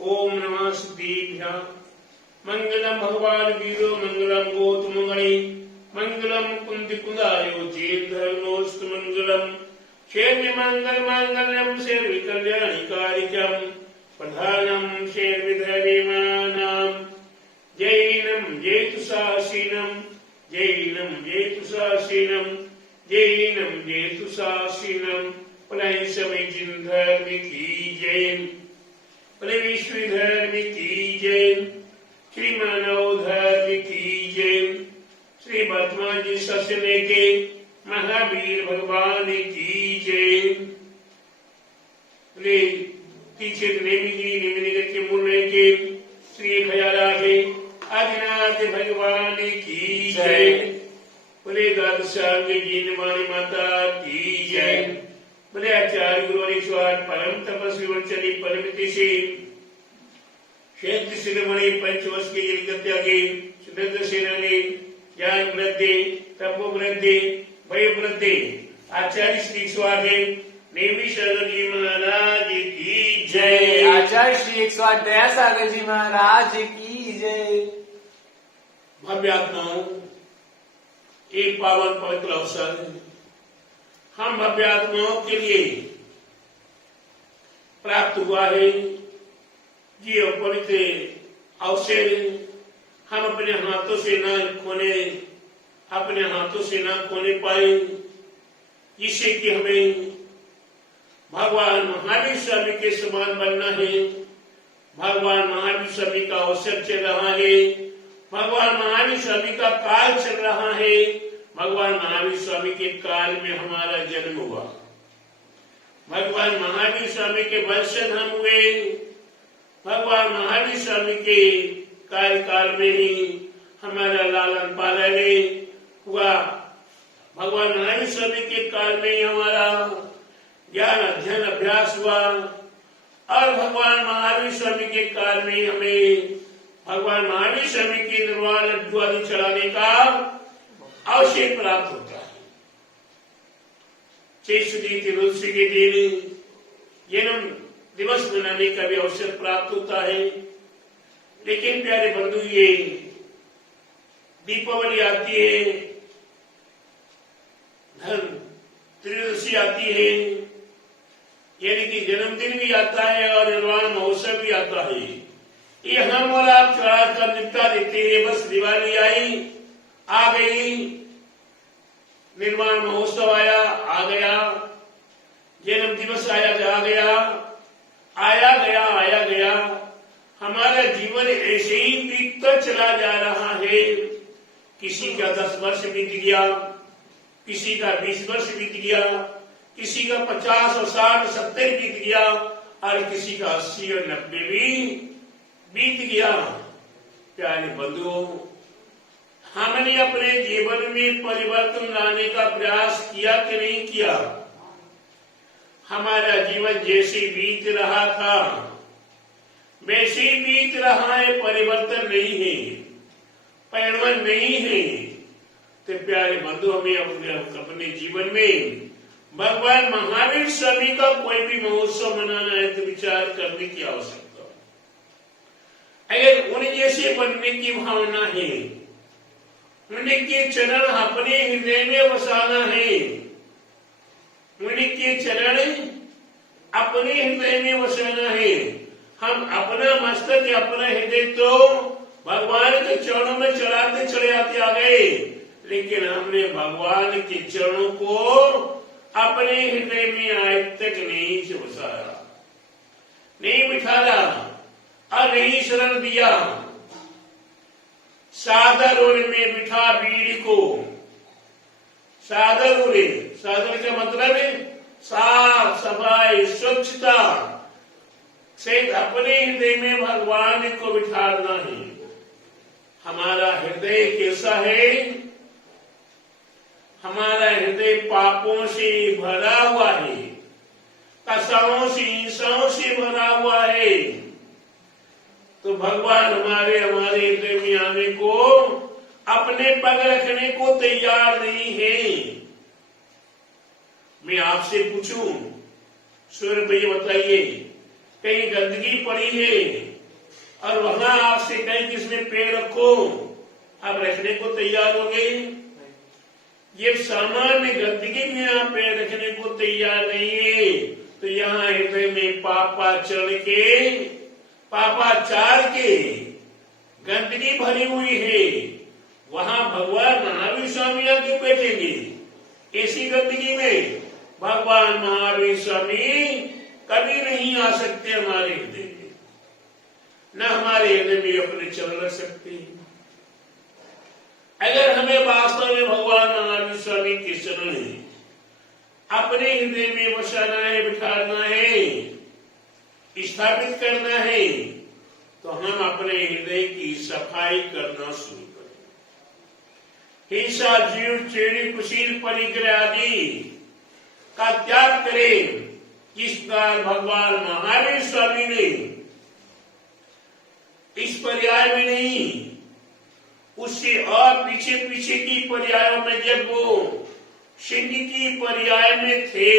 ओम नमः सिद्धेभ्यः। मंगलम भगवान वीरो मंगलम गौतमगणे मंगलम कुंदिकुंदायो चेद्धर्मोस्तु मंगलम शैर्य मंगल मांगल्यम शैर्य कल्याणिकारिकम प्रधानम शैर्विधरिमानाम जैनम जैतुषासीनम जैनम जैतुषासीनम जैनम जैतुषासीनम पुनः समय जिन धर्म की जैन पुनः विश्व धर्म की जैन श्री मानव धर्म की जैन श्री वर्तमान जी ससने के महावीर भगवान की जैन पीछे नेमी जी निमिनिगत के मुन्ने के श्री खयाला के आदिनाथ भगवान की जय बोले द्वादशांग जी निमानी माता की जय बोले आचार्य गुरुवरेश्वर परम तपस्वी वचनी परमिति से क्षेत्र शिरोमणि पंचवर्ष के यज्ञ के सुदर्शन सेना ने ज्ञान वृद्धि तपो वृद्धि भय वृद्धि आचार्य श्री स्वामी नेमी सागर जी महाराज की जय। आचार्य श्री 108 सागर जी महाराज की जय। भव्यात्माओं, एक पावन पवित्र अवसर हम भव्यात्माओं के लिए प्राप्त हुआ है। ये पवित्र अवसर हम अपने हाथों से न खोने पाए, जिससे कि हमें भगवान महावीर स्वामी के समान बनना है। भगवान महावीर स्वामी का अवसर चल रहा है, भगवान महावीर स्वामी का काल चल रहा है। भगवान महावीर स्वामी के काल में हमारा जन्म हुआ, भगवान महावीर स्वामी के दर्शन हम हुए, भगवान महावीर स्वामी के कार्यकाल में ही हमारा लालन पालन हुआ, भगवान महावीर स्वामी के काल में ही हमारा ज्ञान अध्ययन अभ्यास हुआ और भगवान महावीर स्वामी के काल में हमें भगवान महावीर स्वामी के निर्वाण लड्डू आदि चढ़ाने का अवसर प्राप्त होता है। चेष्टि तुलसी के दिन जन्म दिवस मनाने का भी अवसर प्राप्त होता है। लेकिन प्यारे बंधु, ये दीपावली आती है, धन त्रयोदशी आती है, यानी कि जन्मदिन भी आता है और निर्वाण महोत्सव भी आता है। ये हम और आप चढ़ा कर निपटा देते हैं। बस दिवाली आई, आ गई, निर्वाण महोत्सव आया, आ गया, जन्म दिवस आया, आ गया, आया गया, आया गया। हमारा जीवन ऐसे ही बीतता चला जा रहा है। किसी का 10 वर्ष बीत गया, किसी का 20 वर्ष बीत गया, किसी का 50 और 60 और 70 बीत गया और किसी का 80 और 90 भी बीत गया। प्यारे बंधुओं, हमने अपने जीवन में परिवर्तन लाने का प्रयास किया कि नहीं किया? हमारा जीवन जैसे बीत रहा था वैसे ही बीत रहा है, परिवर्तन नहीं है, परिवर्तन नहीं है। तो प्यारे बंधु, हमें अपने जीवन में भगवान महावीर स्वामी का कोई भी महोत्सव मनाना है तो विचार करने की आवश्यकता है। अगर उन जैसे बनने की भावना है, उनके चरण अपने हृदय में बसाना है, उनके चरण अपने हृदय में बसाना है। हम अपना मस्तक, अपना हृदय तो भगवान के चरणों में चढ़ाते चले आते आ गए, लेकिन हमने भगवान के चरणों को अपने हृदय में आज तक नहीं बसाया, नहीं बिठाया और नहीं शरण दिया। सादर में बिठा बीड़ी को, सादर का मतलब है साफ सफाई स्वच्छता से अपने हृदय में भगवान को बिठाना है। हमारा हृदय कैसा है? हमारा हृदय पापों से भरा हुआ है, कसों से हिंसाओं से भरा हुआ है। तो भगवान हमारे हृदय में आने को, अपने पग रखने को तैयार नहीं है। मैं आपसे पूछूं, सूर्य भैया बताइए, कहीं गंदगी पड़ी है और वहां आपसे कहीं किसमें पैर रखो, आप रखने को तैयार हो गए? ये सामान्य गंदगी में आप पैर रखने को तैयार नहीं है, तो यहाँ हृदय में पापाचरण के, पापाचार के गंदगी भरी हुई है, वहां भगवान महावीर स्वामी आके बैठेंगे। ऐसी गंदगी में भगवान महावीर स्वामी कभी नहीं आ सकते हमारे हृदय में, न हमारे हृदय में अपने चरण रख सकते हैं। अगर हमें वास्तव में भगवान महावीर स्वामी के चरण अपने हृदय में बसाना है, बिठाना है, स्थापित करना है, तो हम अपने हृदय की सफाई करना शुरू करें। हिंसा, झूठ, चोरी, कुशील, परिग्रह आदि का त्याग करें, जिस प्रकार भगवान महावीर स्वामी ने इस पर्याय में नहीं, उससे और पीछे पीछे की पर्यायों में जब वो सिंह की पर्याय में थे,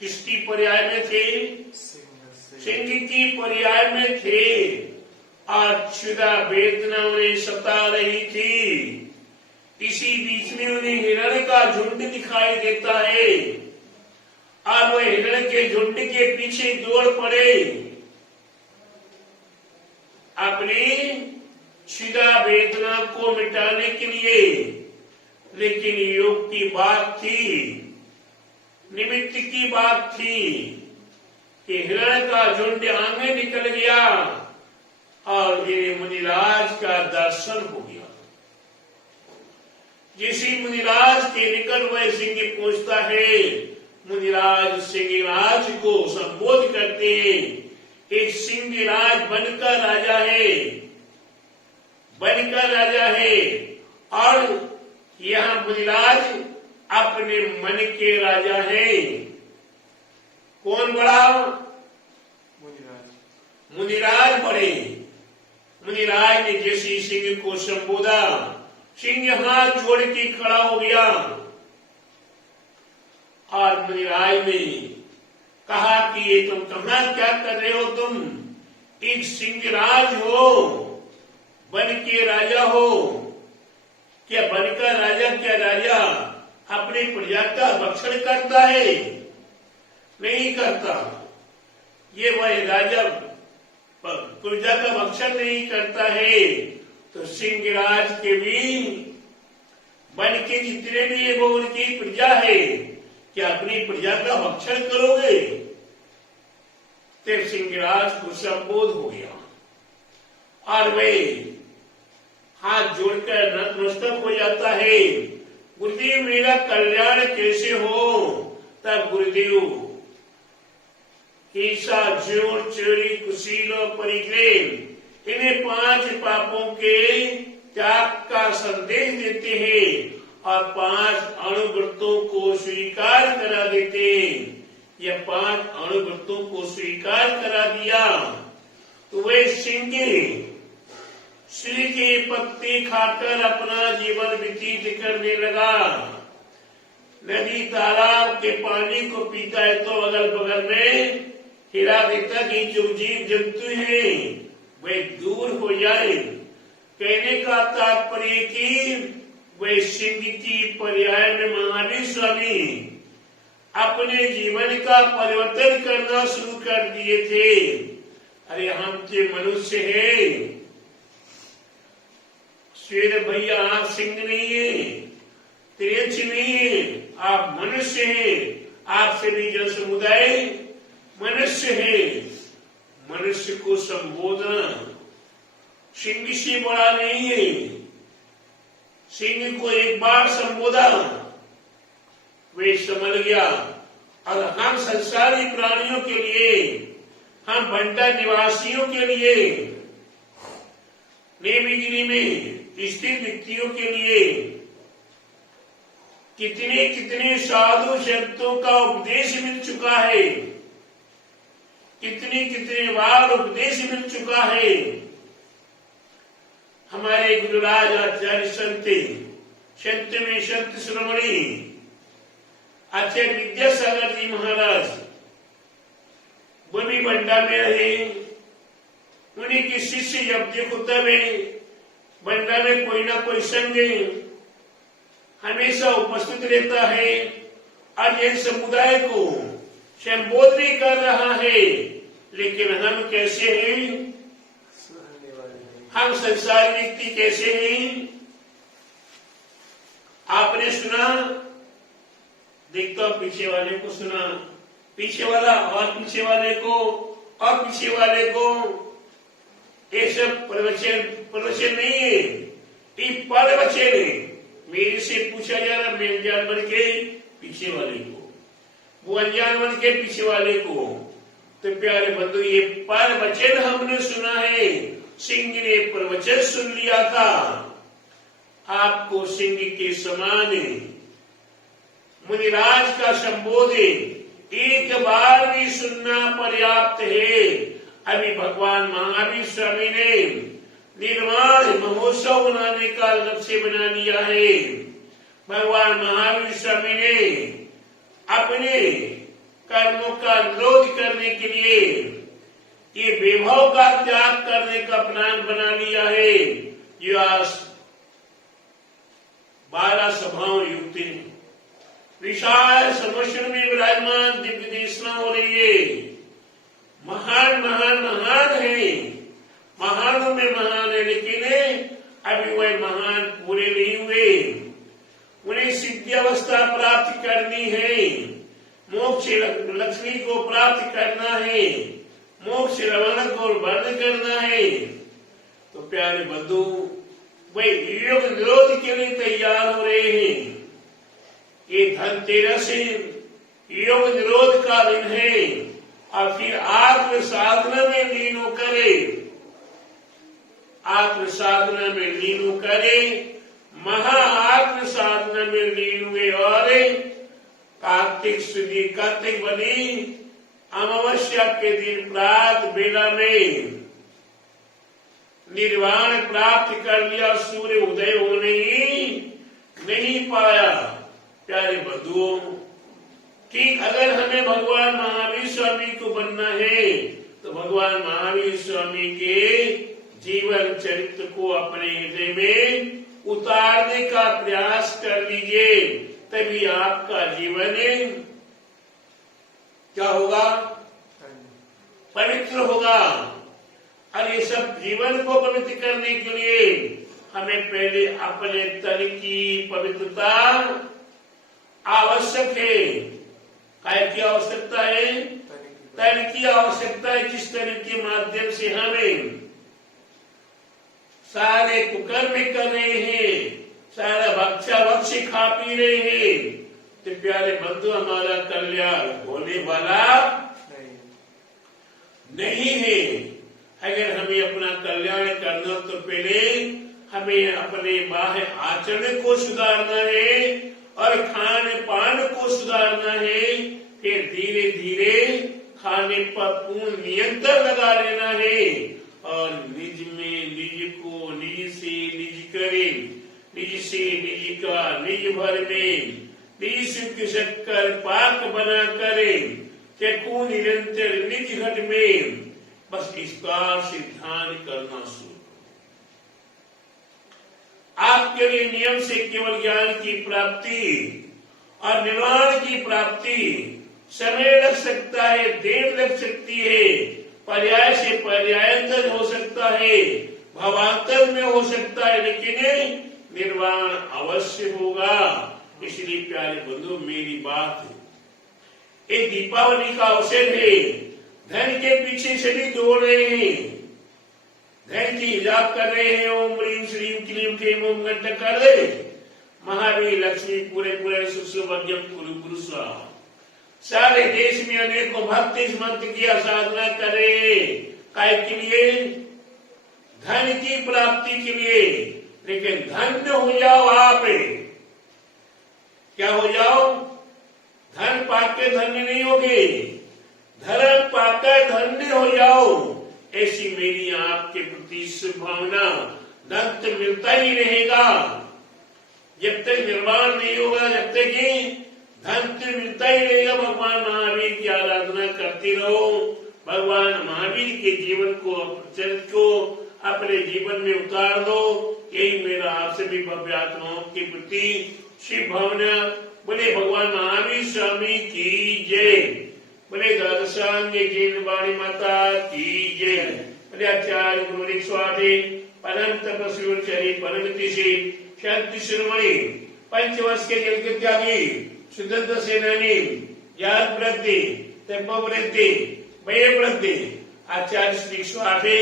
किसकी पर्याय में थे? सिंह की पर्याय में थे, और क्षुधा वेदना उन्हें सता रही थी। इसी बीच में उन्हें हिरण का झुंड दिखाई देता है और वह हिरण के झुंड के पीछे दौड़ पड़े अपनी क्षुधा वेदना को मिटाने के लिए। लेकिन योग की बात थी, निमित्त की बात थी कि हिरण का झुंड आगे निकल गया और ये मुनिराज का दर्शन हो गया। जिसी मुनिराज के निकल वह सिंह पहुंचता है, मुनिराज सिंहराज को संबोध करते हैं। एक सिंहराज बनकर राजा है, बनकर राजा है, और यह मुनिराज अपने मन के राजा है। कौन बड़ा? मुनिराज बड़े। मुनिराज ने जैसे सिंह को संबोधा, सिंह हाथ जोड़ के खड़ा हो गया और मुनिराज ने कहा कि ये तुम कहां क्या कर रहे हो? तुम एक सिंहराज हो, बन के राजा हो। क्या बनकर राजा, क्या राजा अपनी प्रजा का भक्षण करता है? नहीं करता। ये वह राजा प्रजा का भक्षण नहीं करता है। तो सिंहराज के भी बन के जितने भी वो उनकी प्रजा है, क्या अपनी प्रजा का भक्षण करोगे? तो सिंहराज को संबोध हो गया और वे हाथ जोड़कर नतमस्तक हो जाता है। गुरुदेव मेरा कल्याण कैसे हो? तब गुरुदेव हिंसा, झूठ, चोरी, कुशील और परिग्रह, इन्हें 5 पापों के त्याग का संदेश देते हैं और 5 अणुव्रतों को स्वीकार करा देते हैं। यह 5 अणुव्रतों को स्वीकार करा दिया तो वे सिंह श्री के पत्ते खाकर अपना जीवन व्यतीत करने लगा। नदी तालाब के पानी को पीता है तो अगल बगल में हिला देता कि जो जीव जंतु है वे दूर हो जाए। कहने का तात्पर्य कि वे सिंह की पर्याय में महावीर स्वामी अपने जीवन का परिवर्तन करना शुरू कर दिए थे। अरे हम तो मनुष्य हैं शेर भैया, आप सिंह नहीं है, तिरछ नहीं है, आप मनुष्य हैं। आपसे भी जन समुदाय मनुष्य है। मनुष्य को संबोधन सिंह से बड़ा नहीं है। सिंह को एक बार संबोधा, वे समझ गया। और हम संसारी प्राणियों के लिए, हम भंटा निवासियों के लिए, नेमिगिरी में स्थित व्यक्तियों के लिए कितने कितने साधु संतों का उपदेश मिल चुका है, कितने कितने बार उपदेश मिल चुका है। हमारे गुरुराज आचार्य संत में संत श्रोमणी आचार्य विद्यासागर जी महाराज वो भी बंडा में रहे। उन्हीं के शिष्य जब देखते में बंडा में कोई ना कोई संग हमेशा उपस्थित रहता है। आज ये समुदाय को संबोधित भी कर रहा है, लेकिन हम कैसे हैं? हम संसारी व्यक्ति कैसे हैं? आपने सुना, देखता पीछे वाले को सुना, पीछे वाला और पीछे वाले को और पीछे वाले को। ये सब प्रवचन नहीं है, ये परवचन है। मेरे से पूछा जा रहा, मैं अनजान बन के पीछे वाले को, वो अनजान बन के पीछे वाले को। तो प्यारे बंधु, ये परवचन हमने सुना है। सिंह ने प्रवचन सुन लिया था। आपको सिंह के समान मुनिराज का संबोधन एक बार भी सुनना पर्याप्त है। अभी भगवान महावीर स्वामी ने निर्वाण महोत्सव बनाने का लक्ष्य बना लिया है। भगवान महावीर स्वामी ने अपने कर्मों का निरोध करने के लिए ये वैभव का त्याग करने का प्लान बना लिया है। जो आज 12 सभाओं युक्त विशाल समर्षण में विराजमान दिव्य देशना हो रही है। महान महान महान है, महानों में महान है, लेकिन अभी वह महान पूरे नहीं हुए। उन्हें सिद्धि अवस्था प्राप्त करनी है, मोक्ष लक्ष्मी को प्राप्त करना है, मोक्ष रमण को वर्ण करना है। तो प्यारे बंधु, वे योग निरोध के लिए तैयार हो रहे हैं। ये धनतेरस योग निरोध का दिन है, और फिर आत्म साधना में लीन करे, आत्म साधना में लीन करे, महा आत्म साधना में लीन हुए। और कार्तिक सुदी कार्तिक बनी अमावस्या के दिन प्रात बेला में निर्वाण प्राप्त कर लिया। सूर्य उदय होने ही नहीं पाया। प्यारे बंधुओं, कि अगर हमें भगवान महावीर स्वामी को बनना है, तो भगवान महावीर स्वामी के जीवन चरित्र को अपने हृदय में उतारने का प्रयास कर लीजिए। तभी आपका जीवन क्या होगा? पवित्र होगा। और ये सब जीवन को पवित्र करने के लिए हमें पहले अपने तन की पवित्रता आवश्यक है। काय की आवश्यकता है? तन की आवश्यकता है। जिस तन के माध्यम से हमें सारे कुकर्म कर रहे हैं, सारा भक्ष खा पी रहे हैं, तो प्यारे बंधु, हमारा कल्याण होने वाला नहीं है। अगर हमें अपना कल्याण करना, तो पहले हमें अपने बाह्य आचरण को सुधारना है और खाने पान को सुधारना है। फिर धीरे धीरे खाने पर पूर्ण नियंत्रण लगा लेना है और निज में निज को निज से निज करे, निज से निज का निज भर में निज सुख शक्कर पाक बना करे, चकू निरंतर निज घट में। बस इसका ध्यान करना शुरू। आपके लिए नियम से केवल ज्ञान की प्राप्ति और निर्वाण की प्राप्ति समय लग सकता है, देर लग सकती है, पर्याय से पर्यायांतर हो सकता है, भावांतर में हो सकता है, लेकिन निर्वाण अवश्य होगा। इसलिए प्यारे बंधु, मेरी बात है, ये दीपावली का अवसर है। धन के पीछे सभी दौड़ रहे हैं, धन की हिजाब कर रहे हैं। ओम ह्रीम श्रीम क्लीम क्लीम ओम घंट कर रहे। महावीर लक्ष्मी पूरे पूरे सुसुभज्ञम कुरु गुरु स्वाहा। सारे देश में अनेकों भक्त इस मंत्र की साधना कर रहे हैं। काय के लिए? धन की प्राप्ति के लिए। लेकिन धन्य हो जाओ आप। क्या हो जाओ? धन पाकर धन्य नहीं होगे, धर्म पाकर धन्य हो जाओ। ऐसी मेरी आपके प्रति शुभभावना। धन तो मिलता ही रहेगा जब तक निर्माण नहीं होगा, जब तक कि धन तो मिलता ही रहेगा। भगवान महावीर की आराधना करते रहो, भगवान महावीर के जीवन को, चरित्र को अपने जीवन में उतार दो। यही मेरा आप सभी भव्य आत्माओं के प्रति शिव भावना। बोले भगवान महावीर स्वामी की जय। बोले द्वादशांगे जैन वाणी माता की जय। बोले आचार्य गुरु स्वामी परम तपस्वी परमति से शांति शिरोमणि पंचवर्ष के जल के त्यागी सुदत्त सेनानी ज्ञान वृद्धि तप वृद्धि भय वृद्धि आचार्य श्री स्वामी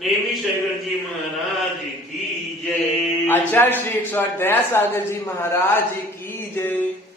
नेमी शंकर जी महाराज की जय। आचार्य श्री 108 सागर जी महाराज की जय।